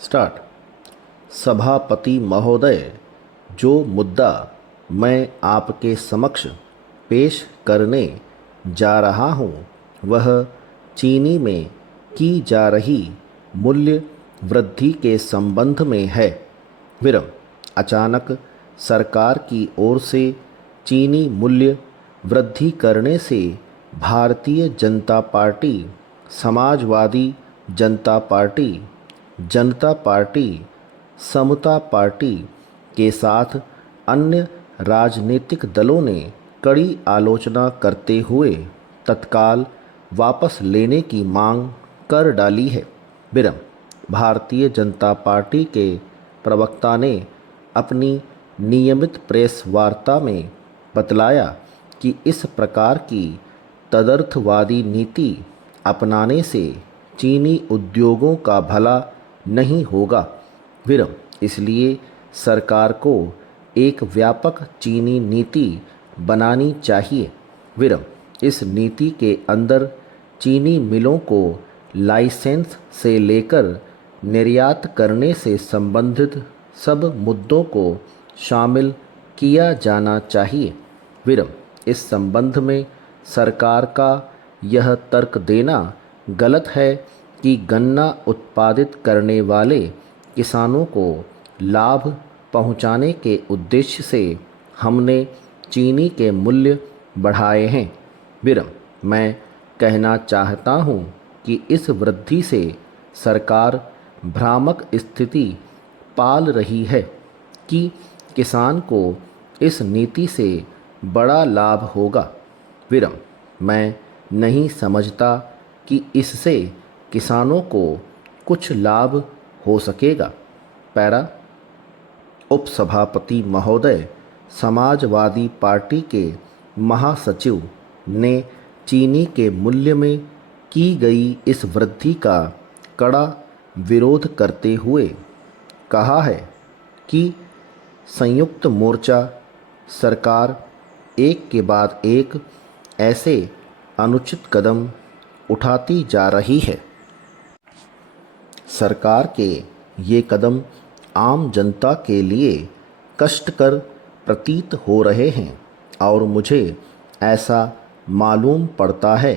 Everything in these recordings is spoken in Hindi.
स्टार्ट। सभापति महोदय, जो मुद्दा मैं आपके समक्ष पेश करने जा रहा हूँ वह चीनी में की जा रही मूल्य वृद्धि के संबंध में है। अचानक सरकार की ओर से चीनी मूल्य वृद्धि करने से भारतीय जनता पार्टी, समाजवादी जनता पार्टी, जनता पार्टी, समता पार्टी के साथ अन्य राजनीतिक दलों ने कड़ी आलोचना करते हुए तत्काल वापस लेने की मांग कर डाली है। भारतीय जनता पार्टी के प्रवक्ता ने अपनी नियमित प्रेस वार्ता में बतलाया कि इस प्रकार की तदर्थवादी नीति अपनाने से चीनी उद्योगों का भला नहीं होगा। इसलिए सरकार को एक व्यापक चीनी नीति बनानी चाहिए। इस नीति के अंदर चीनी मिलों को लाइसेंस से लेकर निर्यात करने से संबंधित सब मुद्दों को शामिल किया जाना चाहिए। इस संबंध में सरकार का यह तर्क देना गलत है कि गन्ना उत्पादित करने वाले किसानों को लाभ पहुंचाने के उद्देश्य से हमने चीनी के मूल्य बढ़ाए हैं। मैं कहना चाहता हूं कि इस वृद्धि से सरकार भ्रामक स्थिति पाल रही है कि किसान को इस नीति से बड़ा लाभ होगा। मैं नहीं समझता कि इससे किसानों को कुछ लाभ हो सकेगा। उपसभापति महोदय, समाजवादी पार्टी के महासचिव ने चीनी के मूल्य में की गई इस वृद्धि का कड़ा विरोध करते हुए कहा है कि संयुक्त मोर्चा सरकार एक के बाद एक ऐसे अनुचित कदम उठाती जा रही है। सरकार के ये कदम आम जनता के लिए कष्टकर प्रतीत हो रहे हैं और मुझे ऐसा मालूम पड़ता है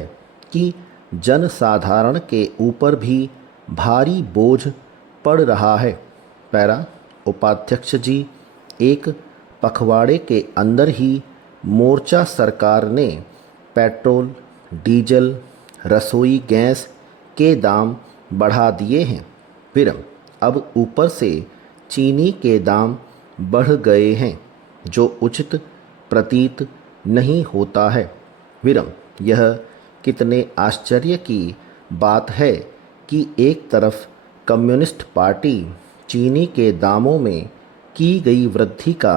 कि जनसाधारण के ऊपर भी भारी बोझ पड़ रहा है। उपाध्यक्ष जी, एक पखवाड़े के अंदर ही मोर्चा सरकार ने पेट्रोल, डीजल, रसोई गैस के दाम बढ़ा दिए हैं। अब ऊपर से चीनी के दाम बढ़ गए हैं, जो उचित प्रतीत नहीं होता है। यह कितने आश्चर्य की बात है कि एक तरफ कम्युनिस्ट पार्टी चीनी के दामों में की गई वृद्धि का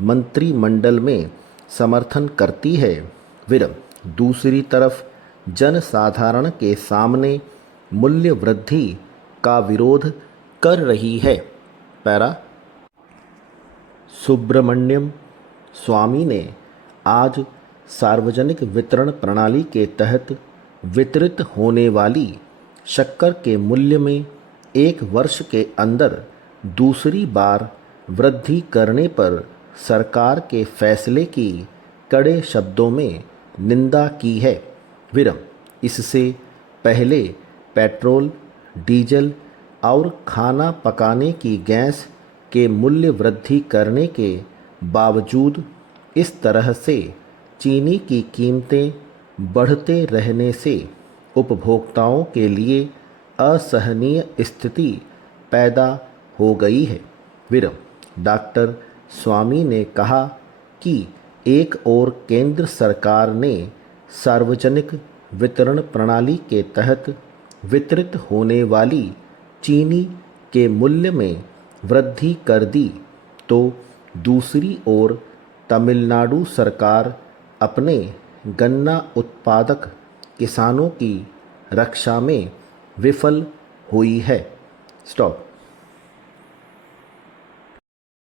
मंत्रिमंडल में समर्थन करती है, दूसरी तरफ जनसाधारण के सामने मूल्य वृद्धि का विरोध कर रही है। सुब्रमण्यम स्वामी ने आज सार्वजनिक वितरण प्रणाली के तहत वितरित होने वाली शक्कर के मूल्य में एक वर्ष के अंदर दूसरी बार वृद्धि करने पर सरकार के फैसले की कड़े शब्दों में निंदा की है। इससे पहले पेट्रोल, डीजल और खाना पकाने की गैस के मूल्य वृद्धि करने के बावजूद इस तरह से चीनी की कीमतें बढ़ते रहने से उपभोक्ताओं के लिए असहनीय स्थिति पैदा हो गई है। डॉक्टर स्वामी ने कहा कि एक ओर केंद्र सरकार ने सार्वजनिक वितरण प्रणाली के तहत वितरित होने वाली चीनी के मूल्य में वृद्धि कर दी, तो दूसरी ओर तमिलनाडु सरकार अपने गन्ना उत्पादक किसानों की रक्षा में विफल हुई है। स्टॉप।